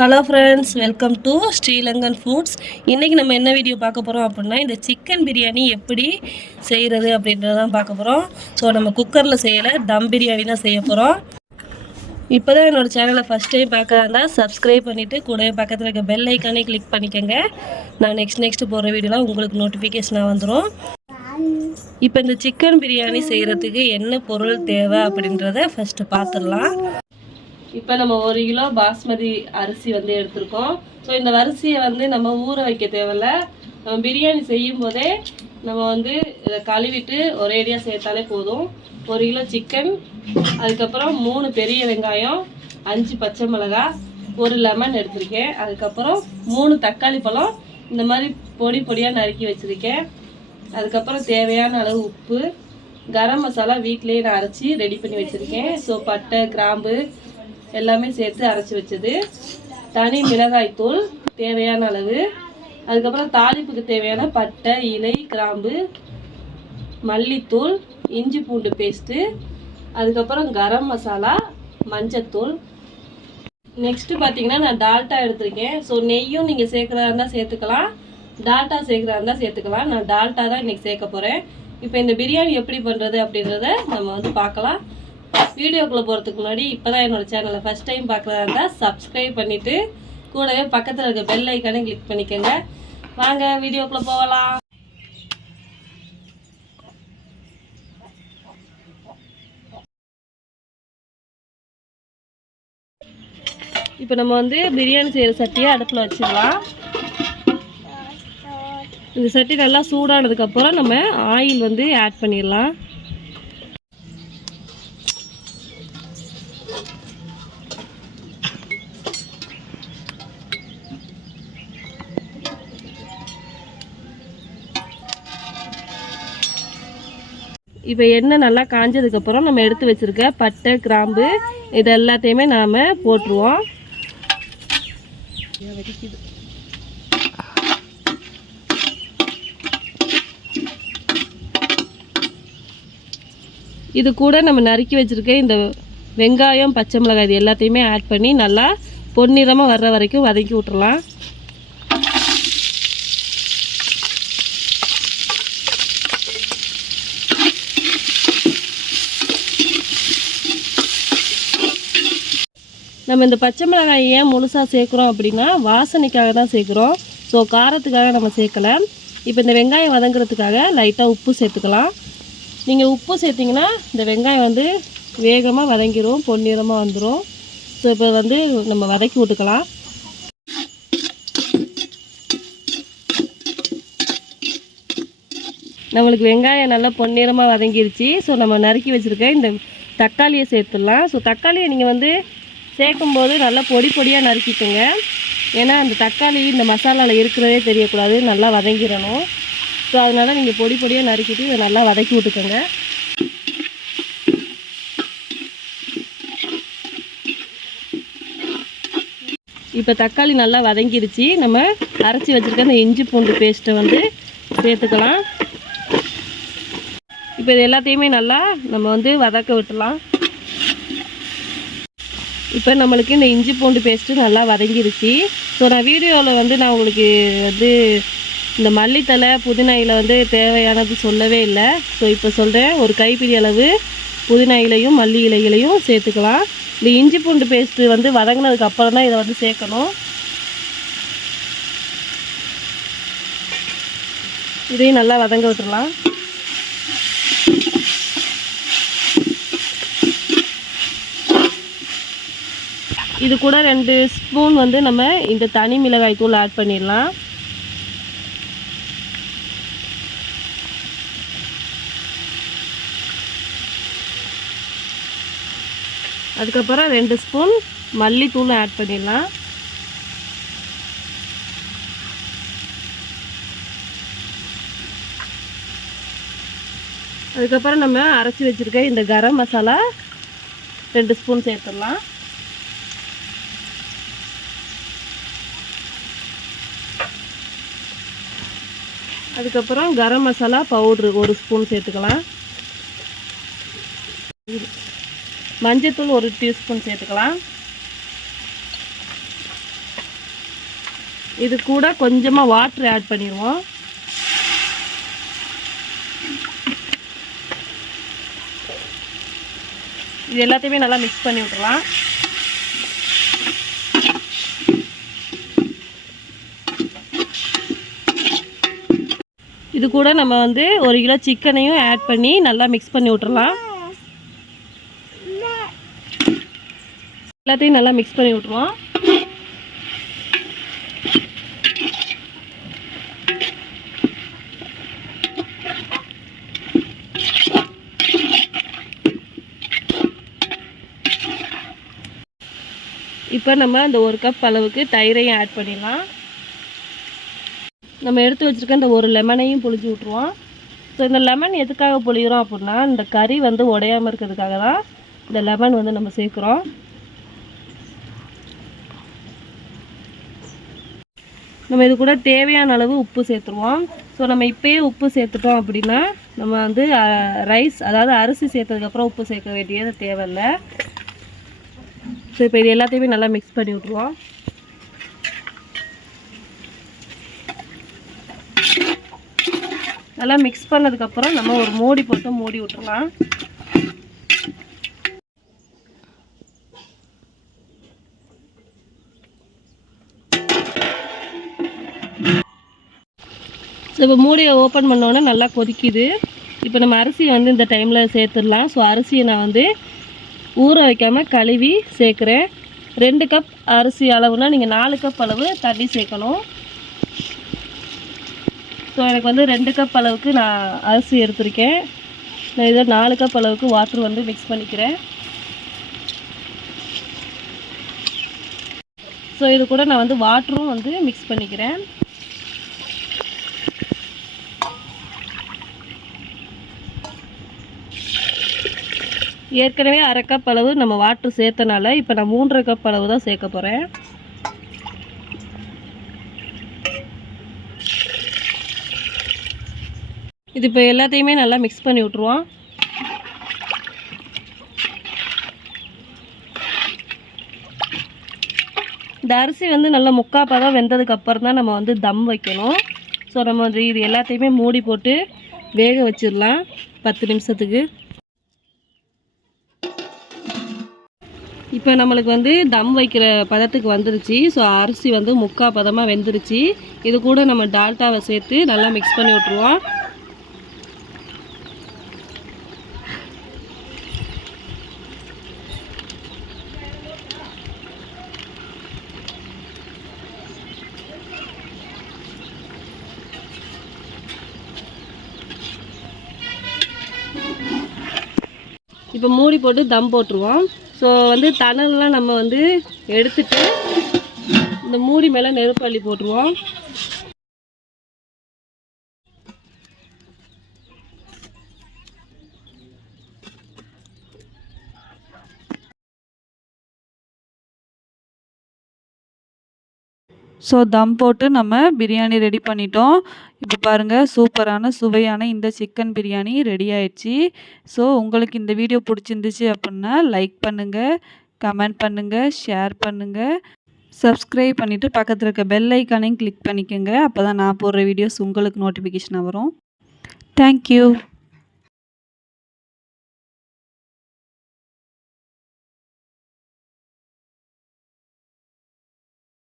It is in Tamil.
Hello friends, welcome to Sri Lankan foods. இன்றைக்கி நம்ம என்ன வீடியோ பார்க்க போகிறோம் அப்படின்னா, இந்த சிக்கன் பிரியாணி எப்படி செய்கிறது அப்படின்றதான் பார்க்க போகிறோம். ஸோ நம்ம குக்கரில் செய்யலை, தம் பிரியாணி தான் செய்ய போகிறோம். இப்போ தான் என்னோடய சேனலை ஃபஸ்ட் டைம் பார்க்கறதா சப்ஸ்கிரைப் பண்ணிவிட்டு கூடவே பக்கத்தில் இருக்க பெல் ஐக்கானே கிளிக் பண்ணிக்கோங்க. நான் நெக்ஸ்ட் போடுற வீடியோலாம் உங்களுக்கு நோட்டிஃபிகேஷனாக வந்துடும். இப்போ இந்த சிக்கன் பிரியாணி செய்கிறதுக்கு என்ன பொருள் தேவை அப்படின்றத ஃபஸ்ட்டு பார்த்துடலாம். இப்போ நம்ம 1 கிலோ பாஸ்மதி அரிசி வந்து எடுத்திருக்கோம். ஸோ இந்த அரிசியை வந்து நம்ம ஊற வைக்க தேவையில்ல. நம்ம பிரியாணி செய்யும் போதே நம்ம வந்து இதை கழுவிட்டு ஒரேடியாக சேர்த்தாலே போதும். 1 கிலோ சிக்கன், அதுக்கப்புறம் 3 பெரிய வெங்காயம், 5 பச்சை மிளகாய், 1 லெமன் எடுத்திருக்கேன். அதுக்கப்புறம் 3 தக்காளி பழம் இந்த மாதிரி பொடி பொடியாக நறுக்கி வச்சுருக்கேன். அதுக்கப்புறம் தேவையான அளவு உப்பு, கரம் மசாலா வீட்டிலேயே நான் அரைச்சி ரெடி பண்ணி வச்சுருக்கேன். ஸோ பட்டை, கிராம்பு எல்லாமே சேர்த்து அரைச்சி வச்சது, தனி மிளகாய் தூள் தேவையான அளவு, அதுக்கப்புறம் தாளிப்புக்கு தேவையான பட்டை, இலை, கிராம்பு, மல்லித்தூள், இஞ்சி பூண்டு பேஸ்ட்டு, அதுக்கப்புறம் கரம் மசாலா, மஞ்சத்தூள். நெக்ஸ்ட்டு பார்த்தீங்கன்னா நான் டால்டா எடுத்திருக்கேன். ஸோ நெய்யும் நீங்கள் சேர்க்குறதா இருந்தால் சேர்த்துக்கலாம், டால்டா சேர்க்குறதா இருந்தால் சேர்த்துக்கலாம். நான் டால்டா தான் இன்றைக்கி சேர்க்க போகிறேன். இப்போ இந்த பிரியாணி எப்படி பண்ணுறது அப்படின்றத நம்ம வந்து பார்க்கலாம். வீடியோக்குள்ளே போகிறதுக்கு முன்னாடி இப்போ தான் என்னோடய சேனலை ஃபஸ்ட் டைம் பார்க்குறதா இருந்தால் சப்ஸ்கிரைப் பண்ணிவிட்டு கூடவே பக்கத்தில் இருக்க பெல் ஐக்கானே கிளிக் பண்ணிக்கோங்க. வாங்க வீடியோக்குள்ளே போகலாம். இப்போ நம்ம வந்து பிரியாணி செய்கிற சட்டியை அடுப்பில் வச்சிடலாம். இந்த சட்டி நல்லா சூடானதுக்கப்புறம் நம்ம ஆயில் வந்து ஆட் பண்ணிடலாம். இப்போ எண்ணெய் நல்லா காஞ்சதுக்கப்புறம் நம்ம எடுத்து வச்சுருக்க பட்டை, கிராம்பு இது எல்லாத்தையுமே நாம் போட்டுருவோம். இது கூட நம்ம நறுக்கி வச்சுருக்க இந்த வெங்காயம், பச்சை மிளகாய் இது எல்லாத்தையுமே ஆட் பண்ணி நல்லா பொன்னிறமாக வர்ற வரைக்கும் வதக்கி விட்டுறலாம். நம்ம இந்த பச்சை மிளகாய் ஏன் முழுசாக சேர்க்குறோம் அப்படின்னா வாசனைக்காக தான் சேர்க்குறோம். ஸோ காரத்துக்காக நம்ம சேர்க்கலை. இப்போ இந்த வெங்காயம் வதங்குறதுக்காக லைட்டாக உப்பு சேர்த்துக்கலாம். நீங்கள் உப்பு சேர்த்திங்கன்னா இந்த வெங்காயம் வந்து வேகமாக வதங்கிடும், பொன்னிறமாக வந்துடும். ஸோ இப்போ வந்து நம்ம வதக்கி விட்டுக்கலாம். நம்மளுக்கு வெங்காயம் நல்லா பொன்னிறமாக வதங்கிருச்சு. ஸோ நம்ம நறுக்கி வச்சுருக்க இந்த தக்காளியை சேர்த்துடலாம். ஸோ தக்காளியை நீங்கள் வந்து சேர்க்கும்போது நல்லா பொடி பொடியாக நறுக்கிக்கோங்க. ஏன்னா அந்த தக்காளி இந்த மசாலாவில் இருக்கிறதே தெரியக்கூடாது, நல்லா வதங்கிடணும். ஸோ அதனால் நீங்கள் பொடி பொடியாக நறுக்கிட்டு இதை நல்லா வதக்கி விட்டுக்கோங்க. இப்போ தக்காளி நல்லா வதங்கிருச்சு. நம்ம அரைச்சி வச்சுருக்க அந்த இஞ்சி பூண்டு பேஸ்ட்டை வந்து சேர்த்துக்கலாம். இப்போ இது எல்லாத்தையுமே நல்லா நம்ம வந்து வதக்க விட்டுலாம். இப்போ நம்மளுக்கு இந்த இஞ்சி பூண்டு பேஸ்ட்டு நல்லா வதங்கிருச்சு. ஸோ நான் வீடியோவில் வந்து நான் உங்களுக்கு வந்து இந்த மல்லித்தலை, புதினா இலை வந்து தேவையானது சொல்லவே இல்லை. ஸோ இப்போ சொல்கிறேன், ஒரு கைப்பிடி அளவு புதினா இலையும் மல்லி இலைகளையும் சேர்த்துக்கலாம். இந்த இஞ்சி பூண்டு பேஸ்ட்டு வந்து வதங்கினதுக்கு அப்புறம் தான் இதை வந்து சேர்க்கணும். இதையும் நல்லா வதங்க விட்டுடலாம். இது கூட 2 ஸ்பூன் வந்து நம்ம இந்த தனி மிளகாய் தூள் ஆட் பண்ணிடலாம். அதுக்கப்புறம் 2 ஸ்பூன் மல்லித்தூள் ஆட் பண்ணிடலாம். அதுக்கப்புறம் நம்ம அரைச்சி வச்சுருக்க இந்த கரம் மசாலா 2 ஸ்பூன் சேர்த்துடலாம். அதுக்கப்புறம் கரம் மசாலா பவுட்ரு 1 ஸ்பூன் சேர்த்துக்கலாம். மஞ்சத்தூள் 1 டீஸ்பூன் சேர்த்துக்கலாம். இது கூட கொஞ்சமாக வாட்டர் ஆட் பண்ணிடுவோம். இது எல்லாத்தையுமே நல்லா மிக்ஸ் பண்ணி விட்டுறலாம். இது கூட நம்ம வந்து 1 கிலோ சிக்கனையும் ஆட் பண்ணி நல்லா மிக்ஸ் பண்ணி விட்டுறலாம். எல்லாத்தையும் நல்லா மிக்ஸ் பண்ணி விட்டுருவோம். இப்போ நம்ம அந்த 1 கப் அளவுக்கு தயிரையும் ஆட் பண்ணிடலாம். நம்ம எடுத்து வச்சுருக்க இந்த 1 லெமனையும் புழிஞ்சு விட்ருவோம். ஸோ இந்த லெமன் எதுக்காக புழிகிறோம் அப்படின்னா, இந்த கறி வந்து உடையாமல் இருக்கிறதுக்காக தான் இந்த லெமன் வந்து நம்ம சேர்க்குறோம். நம்ம இது கூட தேவையான அளவு உப்பு சேர்த்துருவோம். ஸோ நம்ம இப்போயே உப்பு சேர்த்துட்டோம் அப்படின்னா நம்ம வந்து ரைஸ், அதாவது அரிசி சேர்த்ததுக்கப்புறம் உப்பு சேர்க்க வேண்டியது தேவையில்லை. ஸோ இப்போ இது எல்லாத்தையுமே நல்லா மிக்ஸ் பண்ணி விட்ருவோம். நல்லா மிக்ஸ் பண்ணதுக்கப்புறம் நம்ம ஒரு மூடி போட்டு மூடி விட்டுறலாம். ஸோ இப்போ மூடியை ஓப்பன் பண்ணோன்னே நல்லா கொதிக்குது. இப்போ நம்ம அரிசியை வந்து இந்த டைமில் சேர்த்துடலாம். ஸோ அரிசியை நான் வந்து ஊற வைக்காமல் கழுவி சேர்க்குறேன். 2 கப் அரிசி அளவுனா நீங்கள் 4 கப் அளவு தண்ணி சேர்க்கணும். ஸோ எனக்கு வந்து 2 கப் அளவுக்கு நான் அரிசி எடுத்திருக்கேன். நான் இதை 4 கப் அளவுக்கு வாட்டர் வந்து மிக்ஸ் பண்ணிக்கிறேன். ஸோ இது கூட நான் வந்து வாட்டரும் வந்து மிக்ஸ் பண்ணிக்கிறேன். ஏற்கனவே 1/2 கப் அளவு நம்ம வாட்டர் சேர்த்தனால இப்போ நான் 3.5 கப் அளவு தான் சேர்க்க போகிறேன். இது இப்போ எல்லாத்தையுமே நல்லா மிக்ஸ் பண்ணி விட்ருவோம். இந்த அரிசி வந்து நல்லா 3/4 பதம் வெந்ததுக்கு அப்புறம் தான் நம்ம வந்து தம் வைக்கணும். ஸோ நம்ம வந்து இது எல்லாத்தையுமே மூடி போட்டு வேக வச்சிடலாம் 10 நிமிஷத்துக்கு. இப்போ நம்மளுக்கு வந்து தம் வைக்கிற பதத்துக்கு வந்துருச்சு. ஸோ அரிசி வந்து 3/4 பதமாக வெந்துருச்சு. இது கூட நம்ம டால்டாவை சேர்த்து நல்லா மிக்ஸ் பண்ணி விட்ருவோம். இப்போ மூடி போட்டு தம் போட்டுருவோம். ஸோ வந்து தணல்லாம் நம்ம வந்து எடுத்துட்டு இந்த மூடி மேலே நெருப்பு அள்ளி போட்டுருவோம். ஸோ தம் போட்டு நம்ம பிரியாணி ரெடி பண்ணிட்டோம். இப்போ பாருங்கள், சூப்பரான சுவையான இந்த சிக்கன் பிரியாணி ரெடி ஆயிடுச்சு. ஸோ உங்களுக்கு இந்த வீடியோ பிடிச்சிருந்துச்சு அப்படின்னா லைக் பண்ணுங்கள், கமெண்ட் பண்ணுங்கள், ஷேர் பண்ணுங்கள், சப்ஸ்கிரைப் பண்ணிவிட்டு பக்கத்தில் இருக்க பெல் ஐக்கானையும் கிளிக் பண்ணிக்கோங்க. அப்போ தான் நான் போடுற வீடியோஸ் உங்களுக்கு நோட்டிஃபிகேஷனாக வரும். தேங்க்யூ.